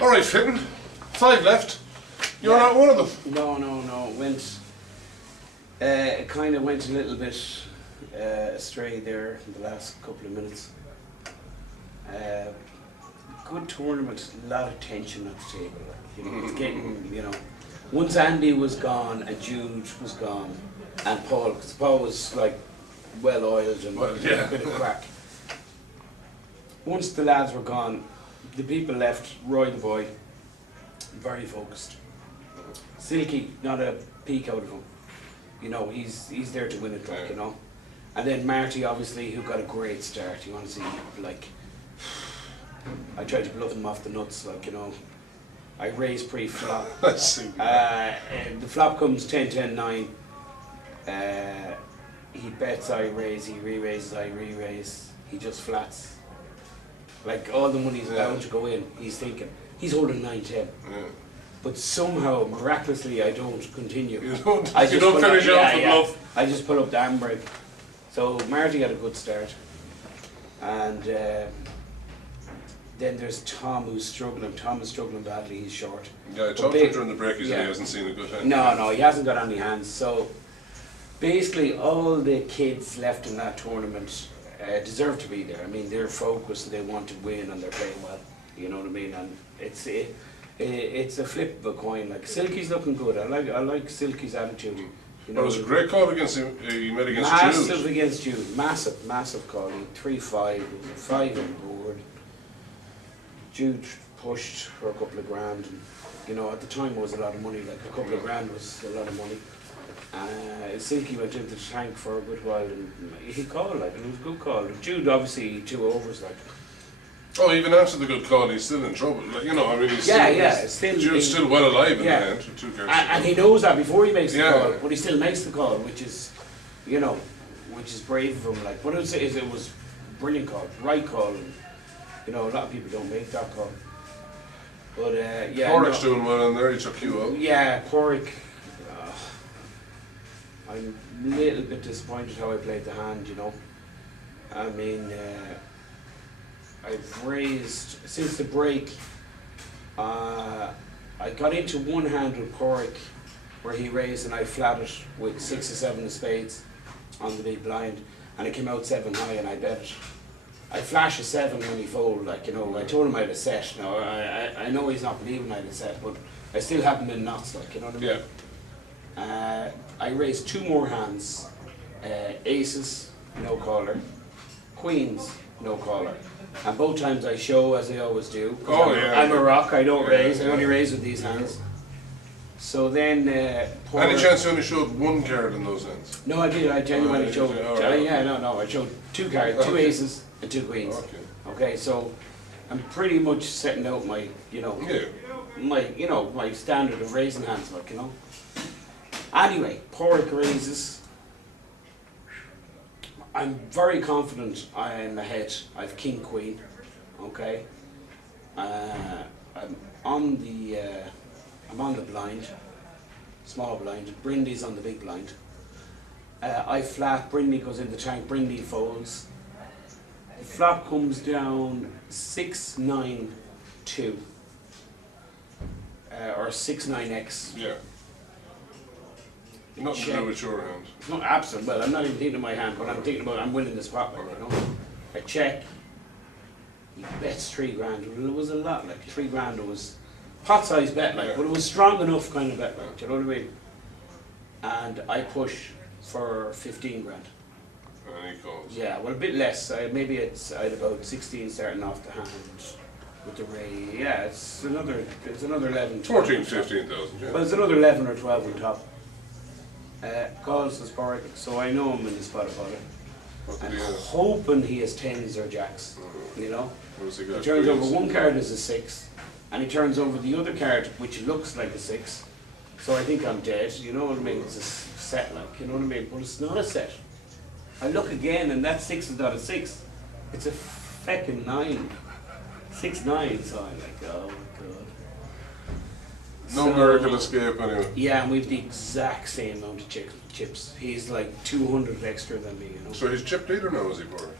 Alright, Fintan. 5 left. You're not one of them. No. It kind of went a little bit astray there in the last couple of minutes. Good tournament, a lot of tension at the table. It's getting, once Andy was gone and Jude was gone and Paul, because Paul was like well oiled and a bit of crack. Once the lads were gone, the people left. Roy the boy, very focused. Silky, not a peek out of him. He's there to win it, And then Marty, obviously, who got a great start. You want to see, I tried to bluff him off the nuts, I raised pre-flop. The flop comes 10-10-9. He bets, I raise, he re-raises, I re-raise. He just flats. All the money's bound to go in, he's thinking. He's holding 9-10. Yeah. But somehow, miraculously, I don't continue. You don't finish off the bluff. I just pull up the handbrake. So Marty got a good start. And then there's Tom who's struggling. Tom is struggling badly, he's short. Yeah, I talked to him during the break, he said he hasn't seen a good hand. No, he hasn't got any hands. So basically all the kids left in that tournament deserve to be there. I mean, they're focused, they want to win and they're playing well. You know what I mean? And it's a flip of a coin. Silky's looking good. I like Silky's attitude. It was a great call against him. He made against Jude. Massive against Jude. Massive call. 3-5. 5 on board. Jude pushed for a couple of grand. And, at the time it was a lot of money. A couple of grand was a lot of money. Silky went into the tank for a good while and he called and it was a good call. Jude obviously 2 overs Oh, even after the good call, he's still in trouble. He's Jude's still well alive in the end with 2 cards. And he knows that before he makes the call, but he still makes the call, which is brave of him. But it was a brilliant call, right call. And, a lot of people don't make that call. But Porrick's doing well in there. He took you up. Yeah, Porrick. I'm a little bit disappointed how I played the hand. I mean. I've raised, since the break, I got into one hand with Porrick where he raised and I flatted with 6 or 7 of spades on the big blind and it came out 7 high and I bet it. I flash a 7 when he folded, I told him I had a set. Now, I know he's not believing I had a set, but I still have him in knots, you know what I mean? I raised 2 more hands, aces, no caller, queens, no caller. And both times I show, as I always do. I'm a rock, I don't raise, I only raise with these hands. So then... Any chance you only showed 1 card in those hands? No, I did, I genuinely showed... I showed 2 cards, 2 aces and 2 queens. Okay, so I'm pretty much setting out my, my standard of raising hands, Anyway, Porrick raises. I'm very confident I'm ahead. I've king queen, okay. I'm on the blind, small blind. Brindy's on the big blind. I flat. Brindy goes in the tank. Brindy folds. The flop comes down 6-9-2 or 6-9-X. Yeah. Nothing to do with your hand. No, absolutely. Well, I'm not even thinking of my hand, but I'm thinking about I'm winning the spot. I check. He bets 3 grand. It was a lot. 3 grand. It was pot size bet, but it was strong enough kind of bet. Do you know what I mean? And I push for 15 grand. And he calls. Yeah, well, a bit less. Maybe I had about 16 starting off the hand with the ray. Yeah, it's another 11. 14, 15,000. Yeah. Well, it's another 11 or 12 on top. Calls as Porrick, so I know I'm in the spot about it. I'm hoping he has 10s or jacks, He turns over 1 card as a 6, and he turns over the other card, which looks like a 6. So I think I'm dead, you know what I mean? It's a set, you know what I mean? But it's not a set. I look again, and that 6 is not a 6. It's a feckin' 9. 6-9, so I'm oh my god. No miracle escape anyway. Yeah, and we've the exact same amount of chips. He's 200 extra than me, So he's chip leader now, is he, Porrick?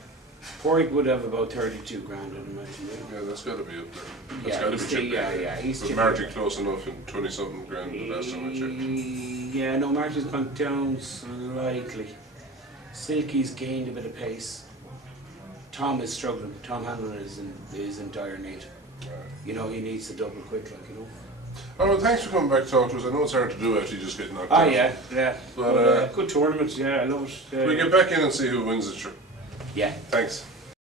Porrick would have about 32 grand, I'd imagine. Yeah, that's got to be up there. That's Yeah, got to be he's chipping. yeah, he's Was chipping Marty away. close enough in 20-something grand the last time I checked? Yeah, no, Marty's gone down slightly. Silky's gained a bit of pace. Tom is struggling. Tom Hanlon is in dire need. You know, he needs to double quick, like, you know. Oh, well, thanks for coming back to talk to us. I know it's hard to do after you just get knocked Ah, out. yeah. But, Good tournament, yeah, I love it. we get back in and see who wins it, sure. Yeah. Thanks.